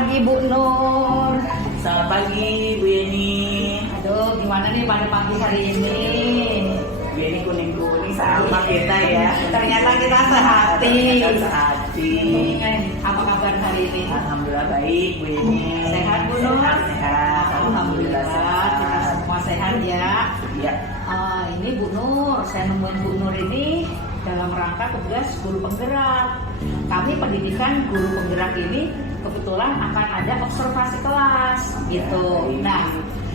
pagi Bu Nur. Selamat pagi Bu Yeni. Aduh, gimana nih pada pagi hari ini? Bu Yeni kuning-kuning sama kita ya. Ternyata kita sehati. Sehati. Apa kabar hari ini? Alhamdulillah baik Bu Yeni. Sehat Bu Nur? Sehat. Alhamdulillah kita semua sehat ya. Iya. Ini Bu Nur, saya nemuin Bu Nur ini dalam rangka tugas guru penggerak. Kami pendidikan guru penggerak ini kebetulan akan ada observasi kelas gitu. Nah,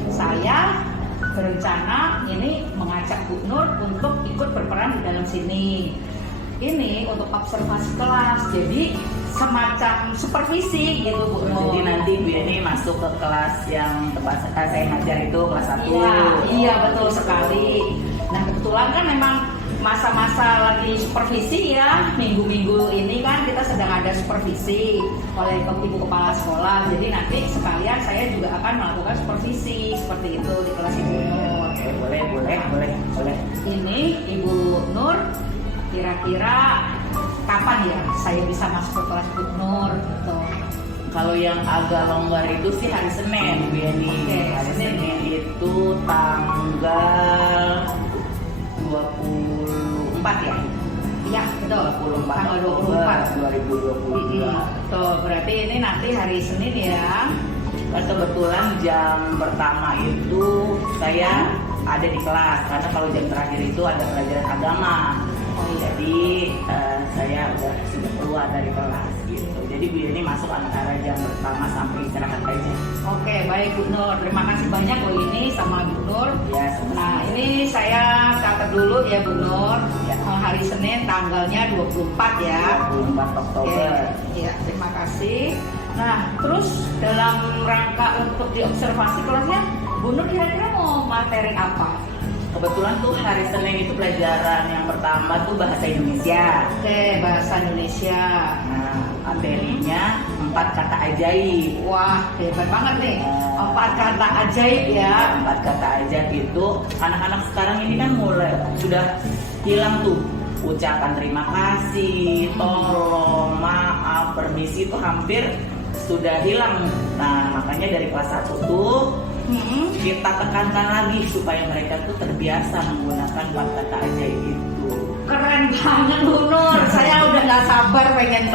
saya berencana ini mengajak Bu Nur untuk ikut berperan di dalam sini. Ini untuk observasi kelas, jadi semacam supervisi gitu Bu Nur. Jadi nanti Bu Yeni masuk ke kelas yang tempat saya ngajar itu kelas 1. Iya betul sekali. Nah kebetulan kan memang masa-masa lagi supervisi ya, minggu-minggu ini kan kita sedang ada supervisi oleh Ibu Kepala Sekolah. Jadi nanti sekalian saya juga akan melakukan supervisi seperti itu di kelas Ibu Nur. Boleh. Ini Ibu Nur, kira-kira kapan ya saya bisa masuk ke kelas Bu Nur gitu? Kalau yang agak longgar itu sih hari Senin Bu Yeni. Hari Senin itu tanggal 24 ya? Iya betul. 24 tanggal 24 2022. Tuh berarti ini nanti hari Senin ya. Kebetulan jam pertama itu saya ada di kelas karena kalau jam terakhir itu ada pelajaran agama. Jadi saya sudah keluar dari kelas gitu. Jadi Bu Yeni masuk antara jam pertama sampai istirahat aja. Oke, baik Bu Nur. Terima kasih banyak Bu ini sama Bu Nur. Ya, nah ini saya catat dulu ya Bu Nur. Ya. Hari Senin tanggalnya 24 ya. 24 Oktober. Ya, terima kasih. Nah, terus dalam rangka untuk diobservasi kelasnya, Bu Nur kira-kira mau materi apa? Kebetulan tuh hari Senin itu pelajaran yang pertama tuh bahasa Indonesia. Oke, bahasa Indonesia. Nah, materinya 4 kata ajaib. Wah, hebat banget nih. 4 kata ajaib ya. 4 kata ajaib itu anak-anak sekarang ini kan mulai sudah hilang tuh ucapan terima kasih, tolong, maaf, permisi itu hampir sudah hilang. Nah, makanya dari kelas 1 tuh kita tekankan lagi supaya mereka tuh terbiasa menggunakan 4 kata ajaib itu. Keren banget Bu Nur. Saya udah nggak sabar pengen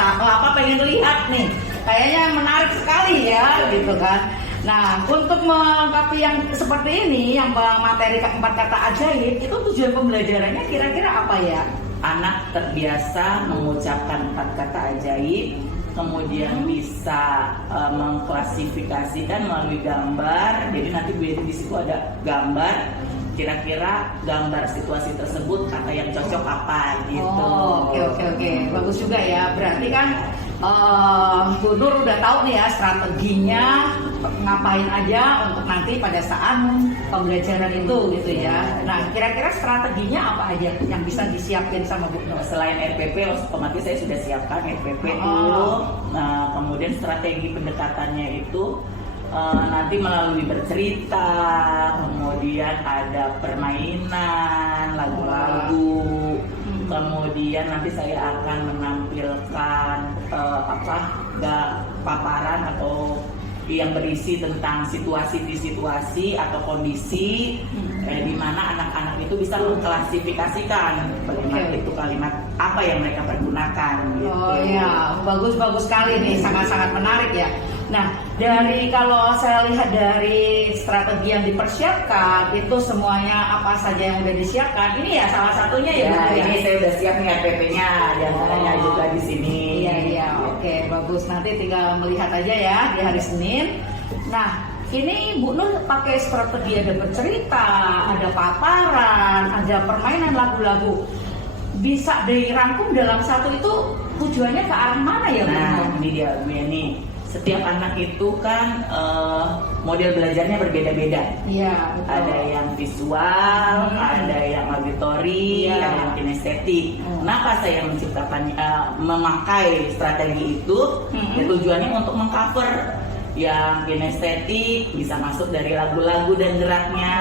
lihat nih. Kayaknya menarik sekali ya gitu kan. Nah untuk melengkapi yang seperti ini, yang materi 4 kata ajaib itu tujuan pembelajarannya kira-kira apa ya? Anak terbiasa mengucapkan 4 kata ajaib, kemudian bisa mengklasifikasikan melalui gambar. Jadi nanti Bu Yeni di situ ada gambar, kira-kira gambar situasi tersebut kata yang cocok apa gitu. Oke. Bagus juga ya. Berarti kan Bu Nur udah tahu nih ya strateginya ngapain aja untuk nanti pada saat pembelajaran itu gitu ya. Nah kira-kira strateginya apa aja yang bisa disiapin sama Bu Nur? Selain RPP otomatis saya sudah siapkan RPP dulu. Nah kemudian strategi pendekatannya itu nanti melalui bercerita, kemudian ada permainan, lagu-lagu, kemudian nanti saya akan menampilkan paparan atau yang berisi tentang situasi atau kondisi di mana anak-anak itu bisa mengklasifikasikan bagaimana itu kalimat apa yang mereka pergunakan gitu. Oh iya, bagus sekali nih, sangat-sangat menarik ya. Nah, kalau saya lihat dari strategi yang dipersiapkan itu semuanya apa saja yang udah disiapkan. Ini ya salah satunya ya. Ini saya udah siap nih RPP-nya, diantaranya juga di sini. Iya, oke, bagus. Nanti tinggal melihat aja ya di hari Senin. Nah, ini Bu Nur pakai strategi ada bercerita, ada paparan, ada permainan lagu-lagu. Bisa dirangkum dalam satu itu tujuannya ke arah mana ya Bu? Nah, ini dia Bu Yeni. Setiap anak itu kan model belajarnya berbeda-beda. Iya, betul. Ada yang visual, ada yang auditori, ada yang kinestetik. Kenapa saya memakai strategi itu? Ya, tujuannya untuk mengcover yang kinestetik bisa masuk dari lagu-lagu dan geraknya.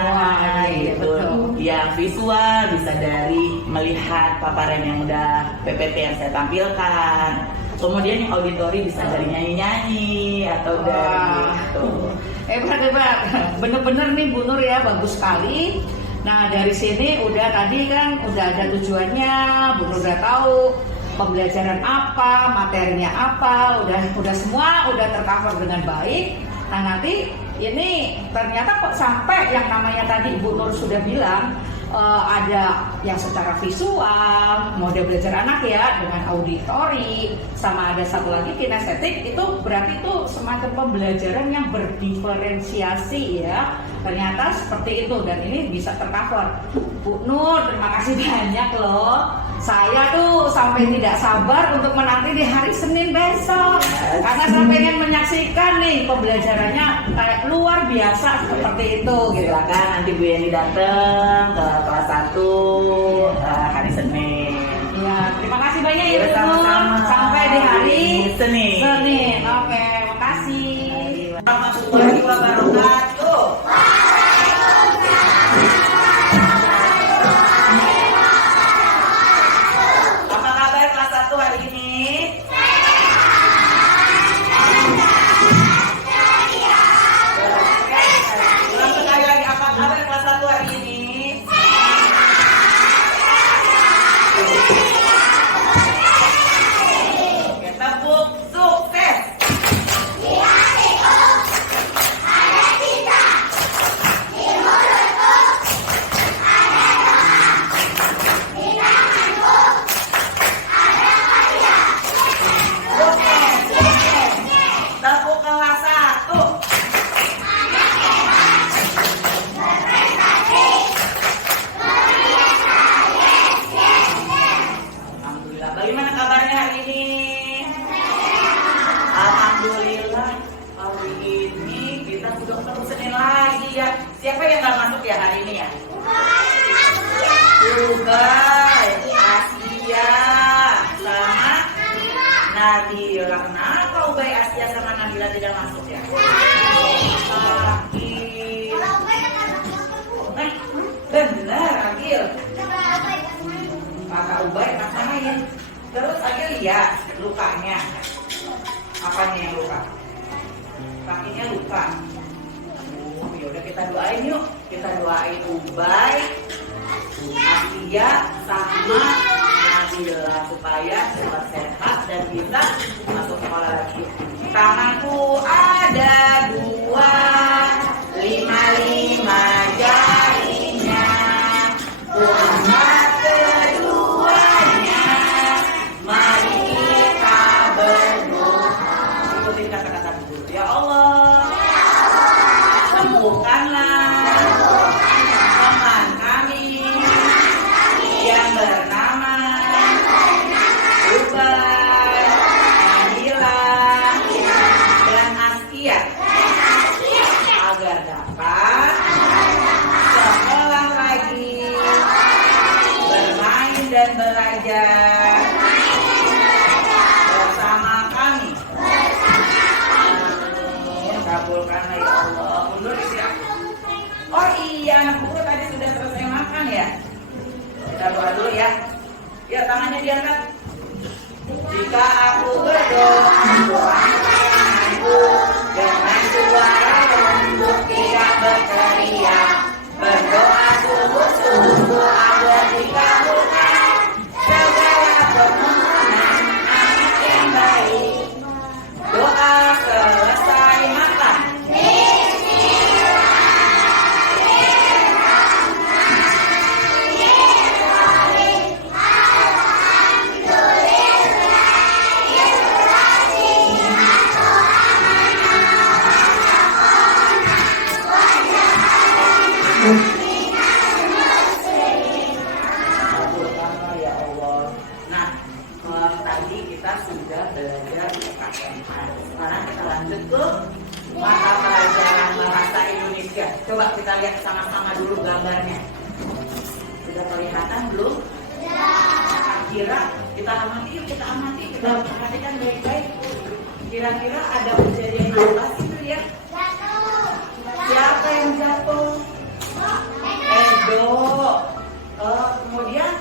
Gitu. Yang visual bisa dari melihat paparan yang udah PPT yang saya tampilkan. Kemudian yang auditori bisa dari nyanyi-nyanyi atau dari gitu. Hebat. Bener-bener nih Bu Nur ya, bagus sekali. Nah dari sini udah tadi kan udah ada tujuannya, Bu Nur udah tahu pembelajaran apa, materinya apa, udah semua udah tercover dengan baik. Nah nanti ini ternyata kok sampai yang namanya tadi Bu Nur sudah bilang ada yang secara visual, model belajar anak ya dengan auditori, sama ada satu lagi kinestetik. Itu berarti itu semacam pembelajaran yang berdiferensiasi ya. Ternyata seperti itu dan ini bisa tercover. Bu Nur, terima kasih banyak loh. Saya tuh sampai tidak sabar untuk menanti di hari Senin besok. Karena saya pengen menyaksikan nih pembelajarannya kayak luar biasa seperti itu gitu. Silakan nanti Bu Yeni datang ke kelas 1 hari Senin. Ya, terima kasih banyak ya Bu Nur. Sama-sama. Sampai di hari Senin. Oke, makasih. Warahmatullahi wabarakatuh. Apa kabar kelas 1 hari ini? Ulang sekali lagi, apa kabar kelas 1 hari ini? Oke, tepuk sukses. Tepuk kelas 1. Alhamdulillah. Bagaimana kabarnya hari ini? Alhamdulillah. Hari ini kita sudah ketemu Senin lagi ya. Siapa yang nggak masuk ya hari ini ya? Ubay, Asia, sama Nabila. Kenapa Ubay, Asia sama Nabila tidak masuk ya? Akil. Benar, Akil. Kakak Ubay rasain. Terus Akil lihat lukanya. Apanya yang luka? Kakinya luka. Oh, yaudah kita doain yuk. Kita doain Ubay, Asia, sama Nabila supaya cepat sehat dan bisa masuk sekolah lagi. Tanganku ada 2, 5 jarinya. Angkat keduanya, mari kita berdoa. Ikutin kata-kata guru. Ya Allah, sembuhkanlah teman kami yang bernama Ubay, Nabila, dan Askia agar dapat sekolah lagi, bermain dan belajar bersama kami. Kabulkanlah ya Allah. Mundur istirahat. Oh iya, anak buku tadi sudah selesai makan ya. Kita doa dulu ya. Ya, tangannya diangkat. Jika aku berdoa, doaku dengan suara lembut tidak berteriak. Berdoa sungguh-sungguh agar dikabulkan segala permohonan anak yang baik. Doa selesai makan. Kabulkanlah ya Allah. Nah, tadi kita sudah belajar KMH. Sekarang kita lanjut ke mata pelajaran bahasa Indonesia. Coba kita lihat sama-sama dulu gambarnya. Sudah kelihatan belum? Kira kita amati yuk, kita amati, kita perhatikan baik-baik. Kira-kira ada kejadian apa sih itu ya? Siapa yang jatuh? Edo. Kemudian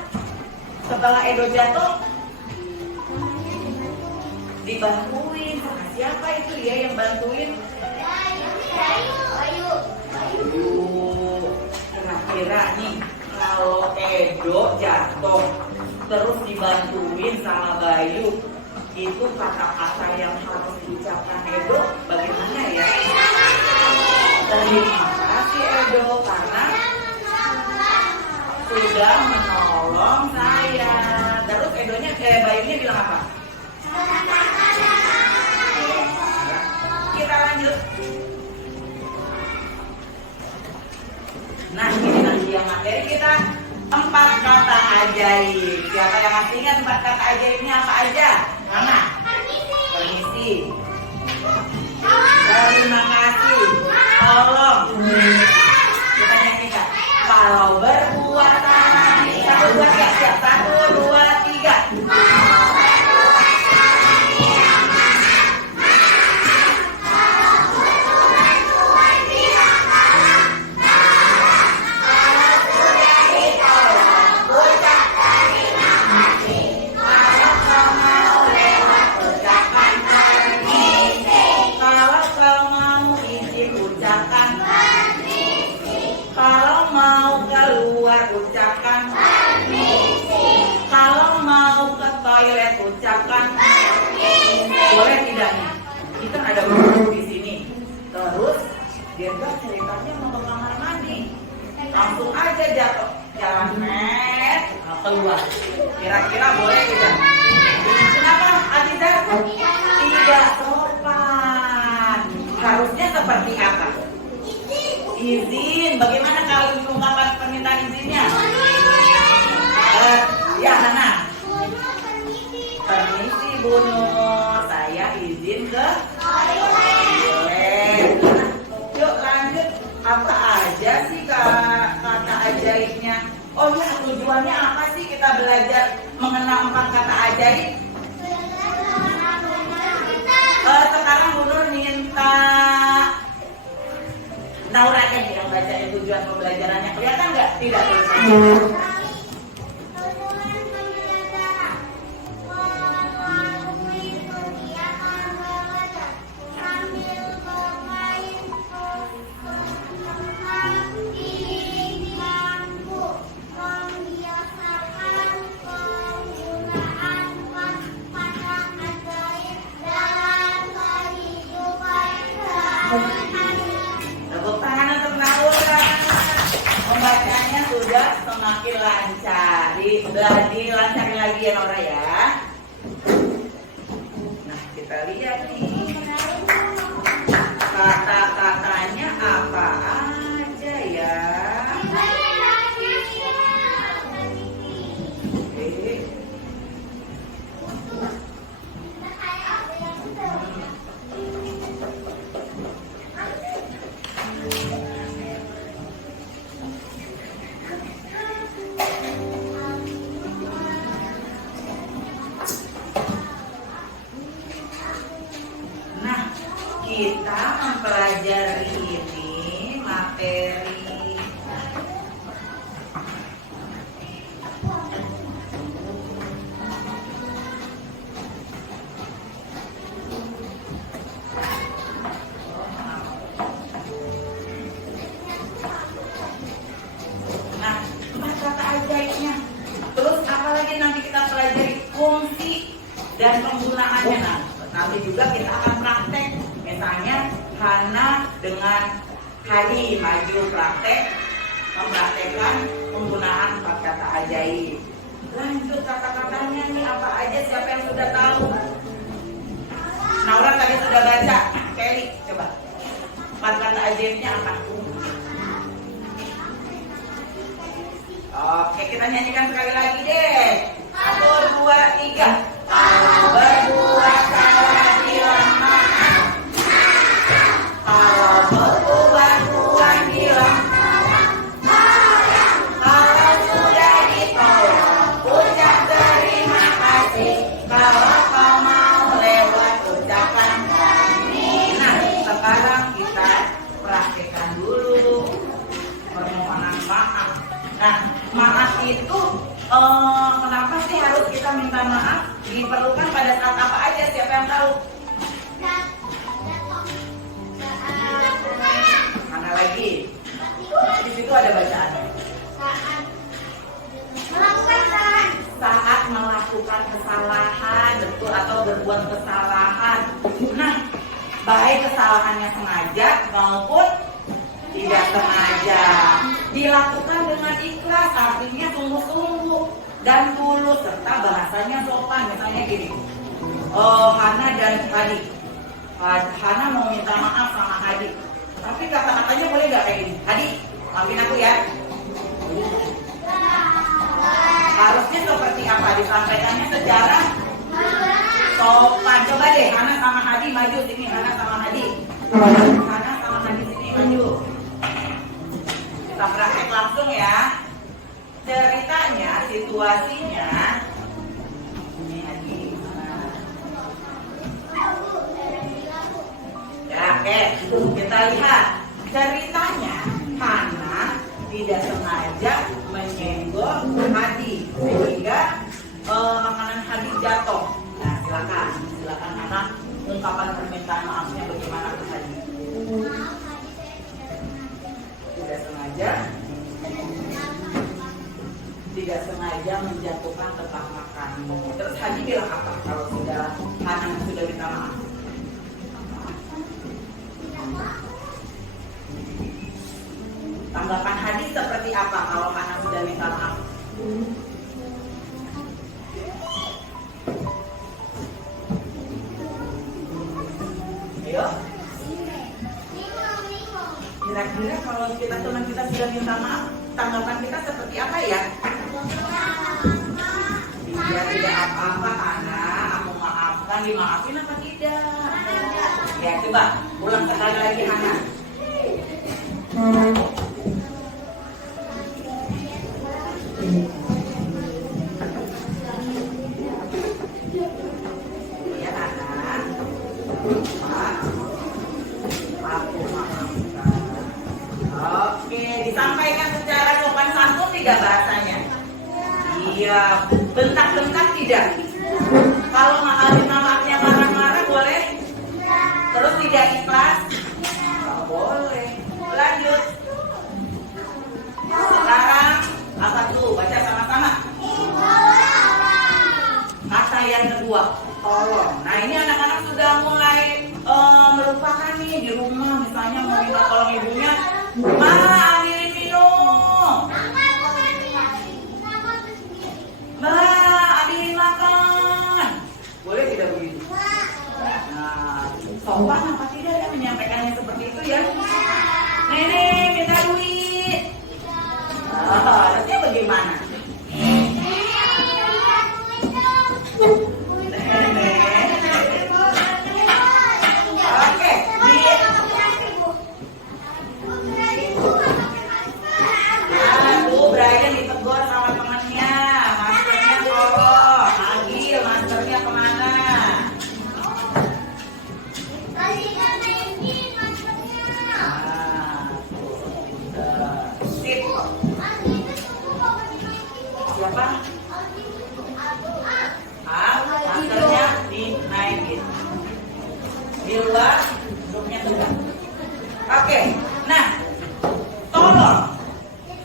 setelah Edo jatuh, dibantuin sama siapa itu ya yang bantuin? Ayo. Kira-kira nih kalau Edo jatuh terus dibantuin sama Bayu, itu kata-kata yang harus diucapkan Edo bagaimana ya? Terima kasih Edo karena sudah menolong saya. Terus Edonya Bayunya bilang apa? Kita lanjut. Nah, ini nanti yang materi kita 4 kata ajaib. Siapa yang masih ingat 4 kata ajaibnya apa aja? Mana? Permisi. Terima kasih. Tolong. Kita nyanyikan. Kalau berbuat salah, 1, 2, 3. Siap. 1, 2, 3. Ucapkan kalau mau ke toilet ucapkan boleh tidak nih? Kita ada guru di sini. Terus dia bilang ceritanya mau ke kamar mandi, langsung aja jatuh jalan net keluar. Kira-kira boleh tidak? Kenapa Aziza? Tidak sopan. Harusnya seperti apa? Izin. Bagaimana kalau ungkapan permintaan izinnya? Ya, Nana. Permisi Bu Nur, saya izin ke toilet. Yuk lanjut. Apa aja sih kata ajaibnya? Oh ya, tujuannya apa sih kita belajar mengenal 4 kata ajaib? Sekarang Bu Nur minta Naura yang baca tujuan pembelajarannya. Kelihatan nggak? Tidak tulisannya. Pembacanya sudah semakin lancar. Dilancari lagi ya Nora ya. Nah, kita lihat nih. Kata-katanya apa aja ya? Kita mempelajari ini materi nah 4 kata ajaibnya. Terus apalagi nanti kita pelajari fungsi dan penggunaannya. Nah, nanti juga kita akan praktek. Misalnya Hana dengan Hari maju praktek mempraktekkan penggunaan 4 kata ajaib. Lanjut kata-katanya nih apa aja, siapa yang sudah tahu? Naura tadi sudah baca. Kelly coba 4 kata ajaibnya apa? Oke, kita nyanyikan sekali lagi deh. 1, 2, 3. Kalau berbuat salah bilang maaf. Kalau berbuat bilang kalau sudah ditolong ucap terima kasih. Kalau kau mau lewat ucapan kami. Nah, sekarang kita praktekkan dulu permohonan maaf. Nah, maaf itu kenapa sih harus kita minta maaf? diperlukan pada saat apa aja? Siapa yang tahu? Mana lagi? Di situ ada bacaannya. Saat melakukan kesalahan, betul, atau berbuat kesalahan. Nah, baik kesalahannya sengaja maupun tidak sengaja, dilakukan dengan ikhlas, artinya sungguh-sungguh dan tulus serta bahasanya sopan. Misalnya gini, Hana dan Hadi, Hana mau minta maaf sama Hadi, tapi kata-katanya boleh nggak kayak gini? Hadi, maafin aku ya. Harusnya seperti apa? Disampaikannya secara sopan. Coba deh, Hana sama Hadi maju sini. Hana sama Hadi. Hana sama Hadi sini maju. Kita praktek langsung ya. Ceritanya, situasinya. Ini Hadi. Ya, oke. Kita lihat. Ceritanya, Hana tidak sengaja menyenggol Hadi sehingga makanan Hadi jatuh. Nah, silakan Hana ungkapan permintaan maafnya bagaimana ke Hadi. Tidak sengaja menjatuhkan tempat makan. Terus Hadi bilang apa kalau Hana sudah minta maaf? Tanggapan Hadi seperti apa kalau Hana sudah minta maaf? Ayo. Kira-kira kalau teman kita sudah minta maaf, tanggapan kita seperti apa ya? Dia tidak apa-apa, Hana. Aku maafkan, dimaafin apa tidak? Ya, coba ulang sekali lagi, Hana. Ya, Hana. Aku maafkan. Oke, disampaikan secara sopan santun tidak bahasanya? Iya, bentak-bentak tidak. Kalau maafnya marah-marah boleh? Terus tidak ikhlas? Nggak boleh. Lanjut. Sekarang apa tuh? Baca sama-sama. Kata yang kedua, tolong. Nah, ini anak-anak sudah mulai melupakan nih di rumah, misalnya mau minta tolong ibunya, Ma, ambilin minum. Ma, ambilin makan. Boleh tidak begitu? Nah, sopan apa tidak ya menyampaikannya seperti itu ya? Nenek, minta duit. Harusnya bagaimana? Brian ditegur sama temannya, masternya kolot, Agil, masternya kemana? Sip. Siapa? Masternya dinaikin. Di luar, duduknya tegak. Oke, nah, tolong.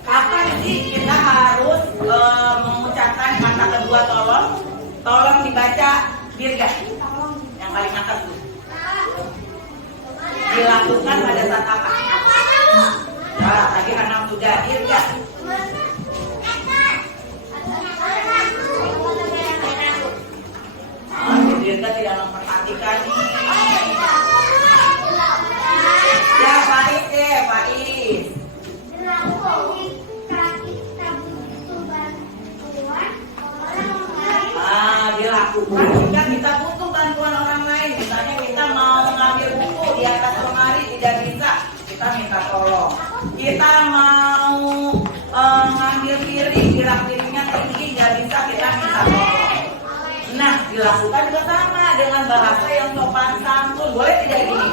Kapan sih kita harus mengucapkan kata kedua tolong? Tolong dibaca dirga. Yang paling atas tuh. Dilakukan pada saat apa? Nah, tadi anak sudah dirga. Dirga tidak memperhatikan nih. Ya, Faiz deh, Faiz. Dilakukan jika kita butuh bantuan orang lain. Misalnya kita mau ngambil buku di atas lemari tidak bisa, kita minta tolong. Kita mau ngambil piring, gerak piringnya tinggi nggak bisa, kita minta tolong. Nah, dilakukan juga sama dengan bahasa yang sopan santun. Boleh tidak gini?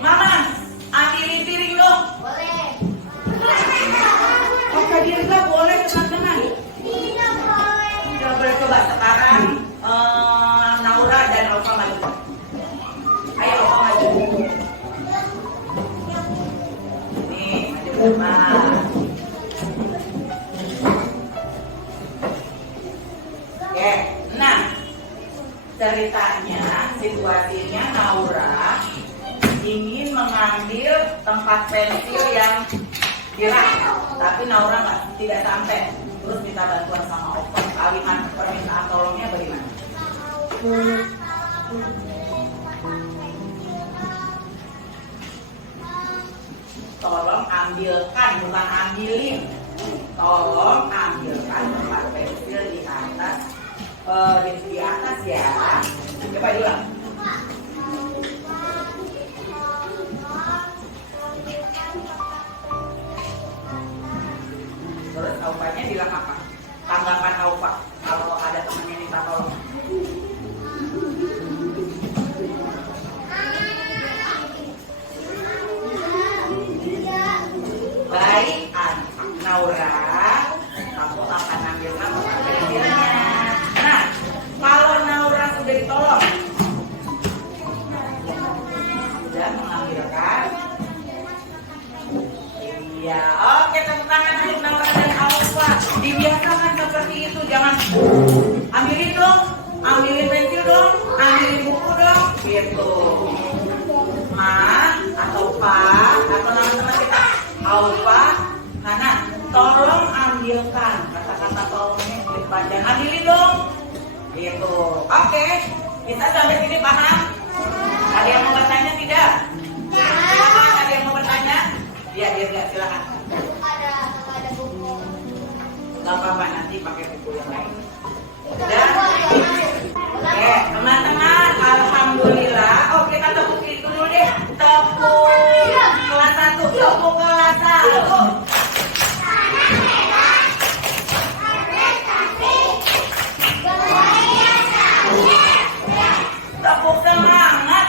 Mama, ambilin piring dong. Boleh. Kata Dirga boleh, teman-teman. Boleh, coba Nah. Oke, nah ceritanya, situasinya Naura ingin mengambil tempat pensil yang dirak, tapi Naura tidak sampai. Terus minta bantuan sama Opa. Kalimat permintaan tolongnya bagaimana? Tolong ambilkan, bukan ambilin. Tolong ambilkan tempat pensil di atas, di atas ya. Coba diulang. Terus Aupanya bilang apa? Tanggapan Aupa kalau ada temannya minta tolong. Baik, Naura, kamu akan ambilkan tempat pensilnya. Nah, kalau Naura sudah ditolong, sudah mengambilkan. Iya, oke, tepuk tangan untuk Naura dan Aupa. Dibiasakan seperti itu, jangan ambilin dong, ambilin pensil dong, ambilin buku dong, gitu. Ma atau Pak atau teman-teman kita, Aupa, Nana, tolong ambilkan kata-kata tolongnya jangan ambilin dong, gitu. Oke, kita sampai sini paham? Ada yang mau bertanya tidak? Silakan, ada yang mau bertanya? Iya, nggak, silakan. Ada buku. Nggak apa-apa, nanti pakai buku yang lain. Dan, oke, teman-teman, alhamdulillah. Oh, kita tepuk itu dulu deh. Tepuk kelas 1, tepuk kelas 1. Tepuk semangat.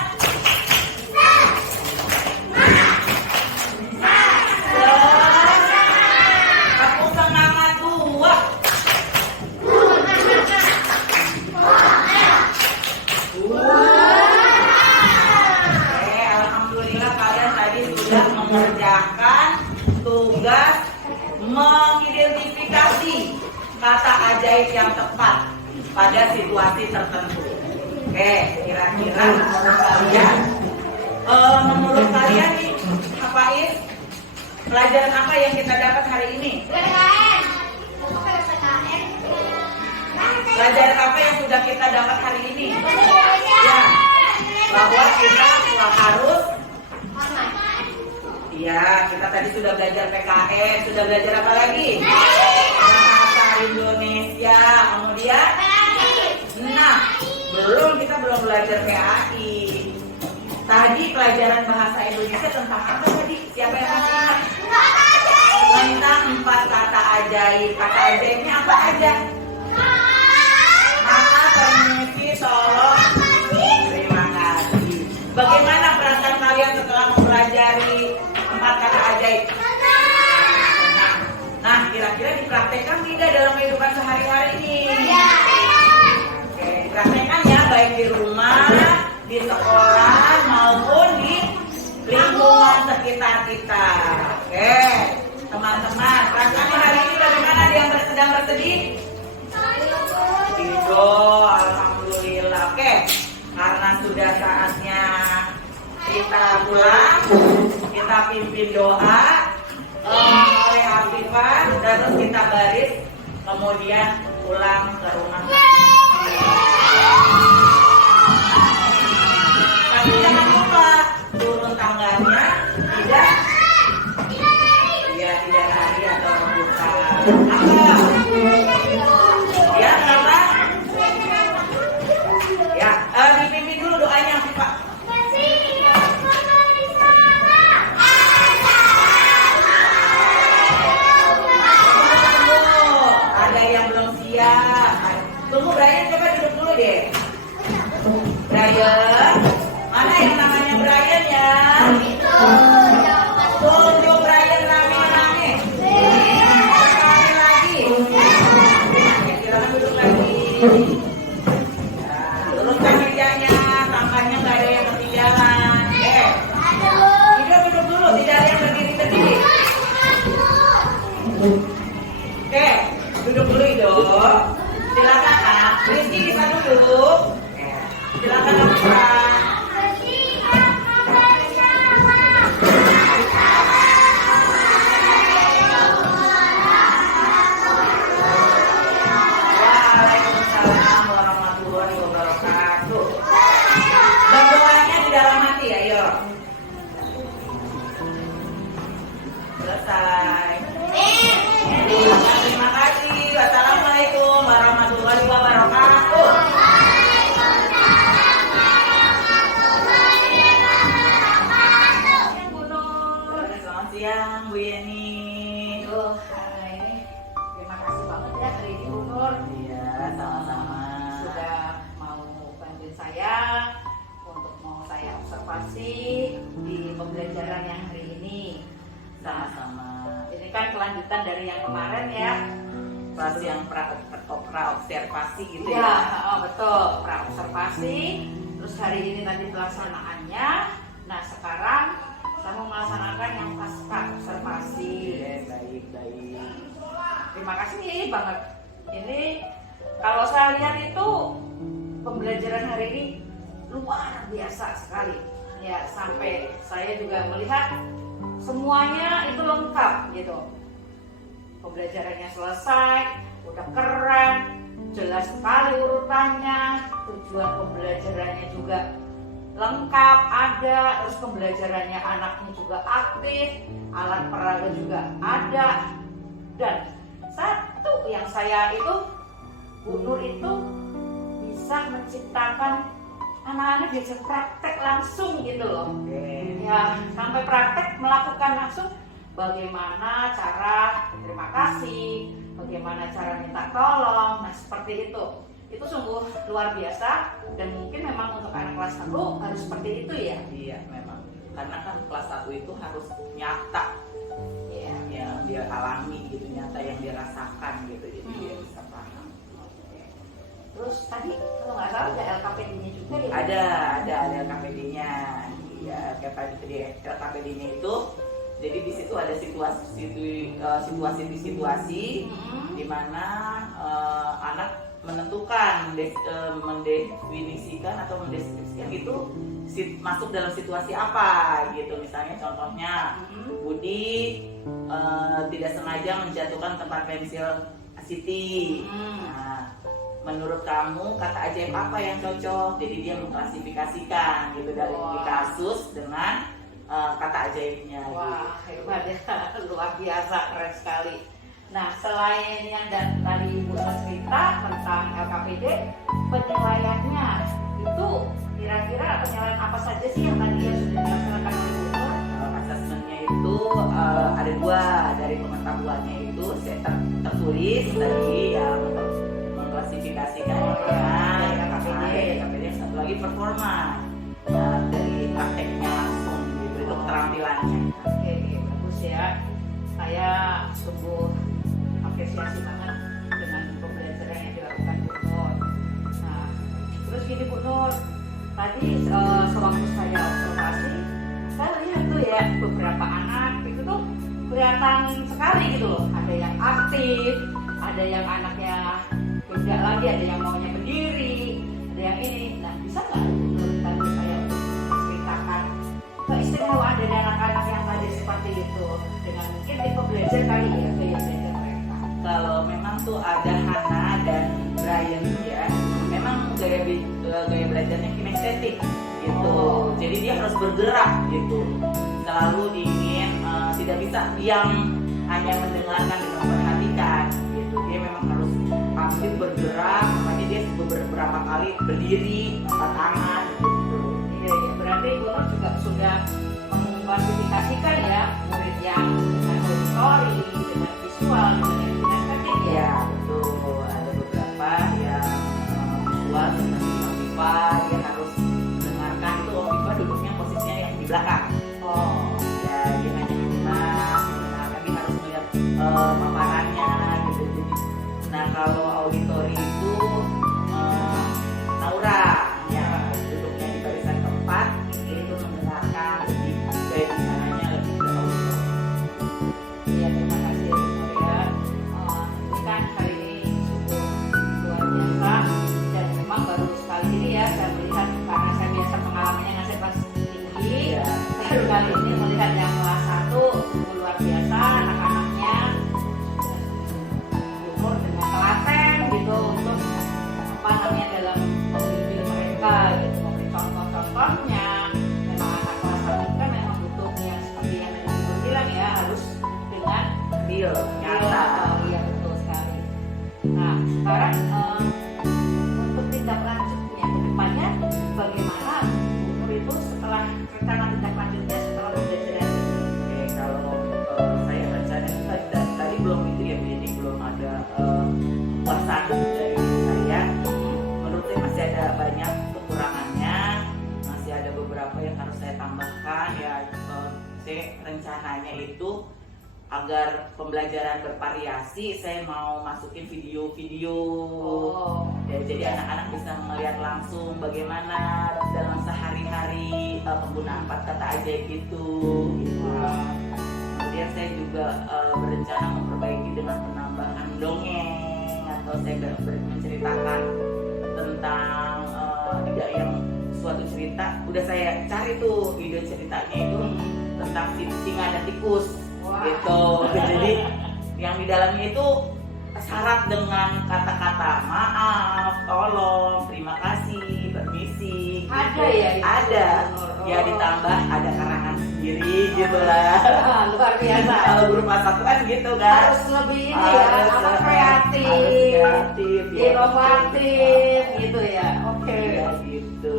Tepuk semangat 2. Alhamdulillah kalian tadi sudah mengerjakan tugas mengidentifikasi kata ajaib yang tepat pada situasi tertentu. Oke, kira-kira menurut kalian nih, Faiz, pelajaran apa yang kita dapat hari ini? Pelajaran apa yang sudah kita dapat hari ini? Ya, bahwa kita harus, ya, kita tadi sudah belajar PKN, sudah belajar apa lagi? Bahasa Indonesia, kemudian, nah, kita belum belajar PAI. Tadi pelajaran bahasa Indonesia tentang apa tadi? Siapa yang masih ingat? Tentang 4 kata ajaib. Kata ajaibnya apa aja? Maka, permisi, tolong, terima kasih. Bagaimana perasaan kalian setelah mempelajari 4 kata ajaib? Nah, kira-kira dipraktekkan tidak dalam kehidupan sehari-hari ini? Oke, praktekkan ya, baik di rumah, di sekolah, maupun di lingkungan sekitar kita. Oke, teman-teman, perasaannya hari ini bagaimana? Ada yang sedang bersedih? Tidur, alhamdulillah. Oke, karena sudah saatnya kita pulang, kita pimpin doa oleh Afifah, terus kita baris, kemudian pulang ke rumah. Tapi jangan lupa turun tangganya tidak lari atau membuka apa? Ya, kenapa? Ya, dipimpin dulu doanya, Pak. Ada yang belum siap. Tunggu, Brian, coba duduk dulu deh. Brian, mana yang namanya Brian ya? Tunjuk Brian rame-rame. Sekali lagi. Silakan duduk lagi. Luruskan mejanya, tampaknya nggak ada yang ketinggalan. Duduk dulu, tidak ada yang berdiri. Aduh, ini terima kasih banget ya hari ini Bu Nur. Iya, sama-sama. Sudah mau bantuin saya untuk mau saya observasi di pembelajaran yang hari ini. Nah, Sama-sama. ini kan kelanjutan dari yang kemarin ya. Kelas yang pra-observasi gitu Iya, ya. betul, pra-observasi. Terus hari ini tadi pelaksanaannya. Nah, sekarang saya mau melaksanakan yang pasca observasi. Iya, baik. Terima kasih banget. Ini kalau saya lihat itu pembelajaran hari ini luar biasa sekali. Ya, sampai saya juga melihat semuanya itu lengkap gitu. Pembelajarannya selesai, udah keren, jelas sekali urutannya, tujuan pembelajarannya juga lengkap ada, terus pembelajarannya anaknya juga aktif, alat peraga juga ada, dan satu yang saya itu Bu Nur itu bisa menciptakan anak-anak bisa praktek langsung gitu loh. Oke. Ya, sampai praktek melakukan langsung bagaimana cara terima kasih, bagaimana cara minta tolong, nah seperti itu. Itu sungguh luar biasa dan mungkin memang untuk anak kelas 1 harus seperti itu ya. Iya, memang. Karena kan kelas 1 itu harus nyata, Iya. yang dia alami gitu, nyata yang dia rasakan gitu, jadi dia bisa paham. Terus tadi kalau nggak salah ada LKPD-nya juga ya. Ada LKPD-nya. Iya, LKPD-nya itu jadi di situ ada situasi di mana anak menentukan mendefinisikan atau mendeskripsikan itu masuk dalam situasi apa gitu. Misalnya contohnya Budi tidak sengaja menjatuhkan tempat pensil Siti. Nah, menurut kamu kata ajaib apa yang cocok? Jadi dia mengklasifikasikan gitu dari kasus dengan kata ajaibnya. Wah, hebat ya, luar biasa, keren sekali. Nah, selain yang tadi Ibu cerita tentang LKPD, penilaiannya itu kira-kira penilaian apa saja sih yang tadi yang sudah dilaksanakan oleh Bu Nur? Asesmennya itu ada 2, dari pengetahuannya itu tertulis tadi yang mengklasifikasikan LKPD, yang satu lagi performa dari prakteknya langsung gitu, itu keterampilannya. Oke, bagus ya. Saya sungguh apresiasi banget dengan pembelajaran yang dilakukan Bu Nur. Nah, terus gini Bu Nur, tadi sewaktu saya observasi, saya lihat tuh ya beberapa anak itu tuh kelihatan sekali gitu loh. Ada yang aktif, ada yang anaknya beda lagi, ada yang maunya berdiri, ada yang ini. Nah, bisa nggak menurut tadi saya ceritakan keistimewaan dari anak-anak yang tadi seperti itu dengan mungkin tipe belajar kali ya, gaya belajar mereka. Kalau memang tuh ada Hana dan Brian ya, memang gaya belajarnya kinestetik gitu. Jadi dia harus bergerak gitu, selalu ingin tidak bisa diam hanya mendengarkan dan memperhatikan gitu. Dia memang harus aktif bergerak, makanya dia beberapa kali berdiri, angkat tangan gitu. Iya, berarti Bu Nur juga sudah mengklasifikasikan ya murid yang dengan auditori, dengan visual, dengan kinestetik ya. Ya betul, ada beberapa yang visual seperti Viva, dia harus mendengarkan itu. Viva duduknya posisinya yang di belakang. Ya dia hanya mendengar, tapi harus melihat paparannya gitu. Nah kalau auditori itu Naura, ya duduknya di barisan keempat, itu mendengarkan lebih dari sananya lebih ke auditori. Iya, terima kasih Bu Nur ya. Ini kan hari ini sungguh luar biasa dan memang baru sekali ini ya saya melihat, karena saya biasa pengalamannya ngasih kelas tinggi, Ya. baru kali ini melihat yang kelas 1 sungguh luar biasa anak-anaknya. Bu Nur dengan telaten gitu untuk apa namanya dalam membimbing mereka gitu, memberi contoh-contohnya. Memang anak kelas 1 kan memang butuh yang seperti yang tadi Bu Nur bilang ya, harus dengan Real, nyata. Iya, betul sekali. Nah, sekarang untuk tindak lanjutnya ke depannya bagaimana Bu Nur itu setelah rencana tindak lanjutnya setelah pembelajaran ini? Oke, kalau saya rencana tadi rencananya itu agar pembelajaran bervariasi, saya mau masukin video-video. Ya, jadi anak-anak bisa melihat langsung bagaimana dalam sehari-hari penggunaan 4 kata ajaib itu. Gitu. Kemudian saya juga berencana memperbaiki dengan penambahan dongeng, atau saya menceritakan tentang tidak yang suatu cerita. Udah saya cari tuh ide ceritanya itu tentang singa dan tikus. Gitu. Jadi yang di dalamnya itu syarat dengan kata-kata maaf, tolong, terima kasih, permisi. Ada gitu. ya? Ada. Oh. Ya ditambah ada karangan sendiri gitu lah. Luar biasa. Kalau guru masak kan gitu kan. Harus lebih ini ya, apa, kreatif, harus kreatif, ya. inovatif gitu ya. Oke. Ya, gitu.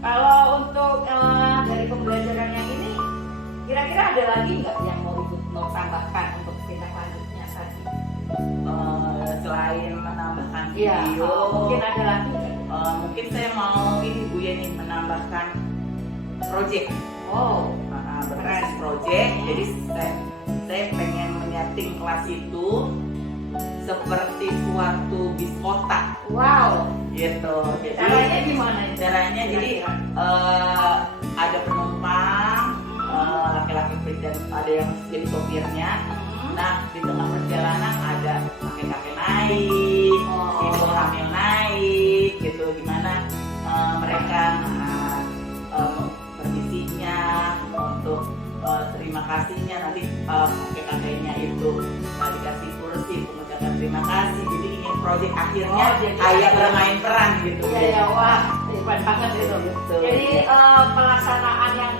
Kalau untuk dari pembelajaran yang ini, kira-kira ada lagi nggak yang mau ikut mau tambahkan untuk tindak lanjutnya tadi? Selain menambahkan Iya, video, mungkin ada lagi nggak? mungkin saya mau ini Bu Yeni menambahkan project. Oh, Berbasis project. Jadi saya pengen menyeting kelas itu seperti suatu bis kota wow. gitu. Jadi Caranya gimana? caranya jadi ada penumpang laki-laki dan ada yang jadi sopirnya. Nah, di tengah perjalanan ada kakek-kakek naik, ibu hamil naik, gitu. Gimana mereka permisinya, untuk terima kasihnya, nanti kakek-kakeknya itu dikasih kursi mengucapkan terima kasih. Jadi ingin proyek akhirnya kayak bermain peran gitu. Iya, wah, hebat banget itu. Gitu. Jadi pelaksanaan yang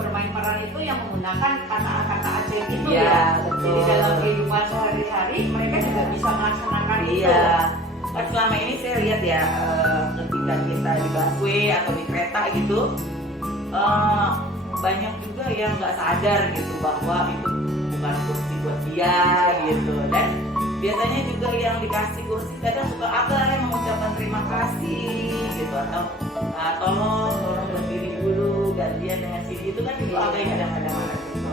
bermain peran itu yang menggunakan kata-kata ajaib itu Iya, ya. betul. Jadi dalam kehidupan sehari-hari mereka juga bisa melaksanakan itu. Iya. Kan selama ini saya lihat ya, ketika kita di busway atau di kereta gitu, banyak juga yang nggak sadar gitu bahwa itu bukan kursi buat dia gitu. Dan biasanya juga yang dikasih kursi kadang suka abai mengucapkan terima kasih gitu, atau tolong berdiri dulu gantian dengan sini, itu kan itu abai kadang-kadang gitu.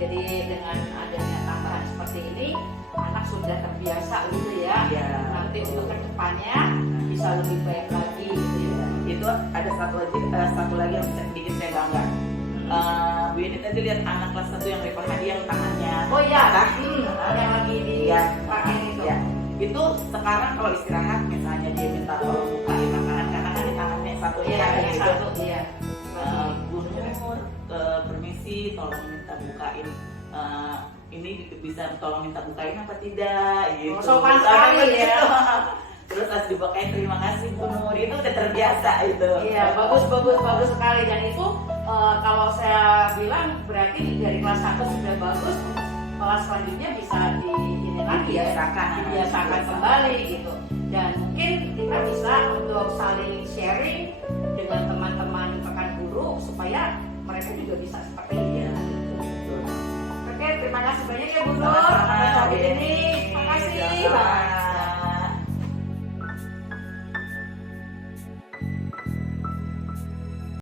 Jadi dengan adanya tambahan seperti ini, anak sudah terbiasa gitu ya. Iya. Nanti untuk kedepannya bisa lebih baik lagi gitu ya. Itu ada satu lagi yang bisa bikin saya bangga. Bu Yeni tadi lihat anak kelas 1 yang River Hadi yang tangannya Oh iya, patah. yang lagi dipakai itu. Ya. Itu sekarang kalau istirahat misalnya dia minta tolong bukain makanan karena kan di tangannya satu Iya, ya, yang gitu. satu iya. Bu Nur, permisi tolong minta bukain, ini bisa tolong minta bukain apa tidak gitu. Sopan sekali ya. Terus harus dibukain terima kasih Bu Nur, itu udah terbiasa itu. Iya, bagus sekali. Dan itu kalau saya bilang berarti dari kelas 1 sudah bagus, kelas selanjutnya bisa ini lagi ya, dibiasakan kembali gitu. Dan mungkin kita bisa untuk saling sharing dengan teman-teman rekan guru supaya mereka juga bisa seperti ini. Iya, betul. Oke, terima kasih banyak ya Bu Nur. Sama-sama, Sampai Bu Yeni. ini. Terima kasih. Sama-sama. Bye.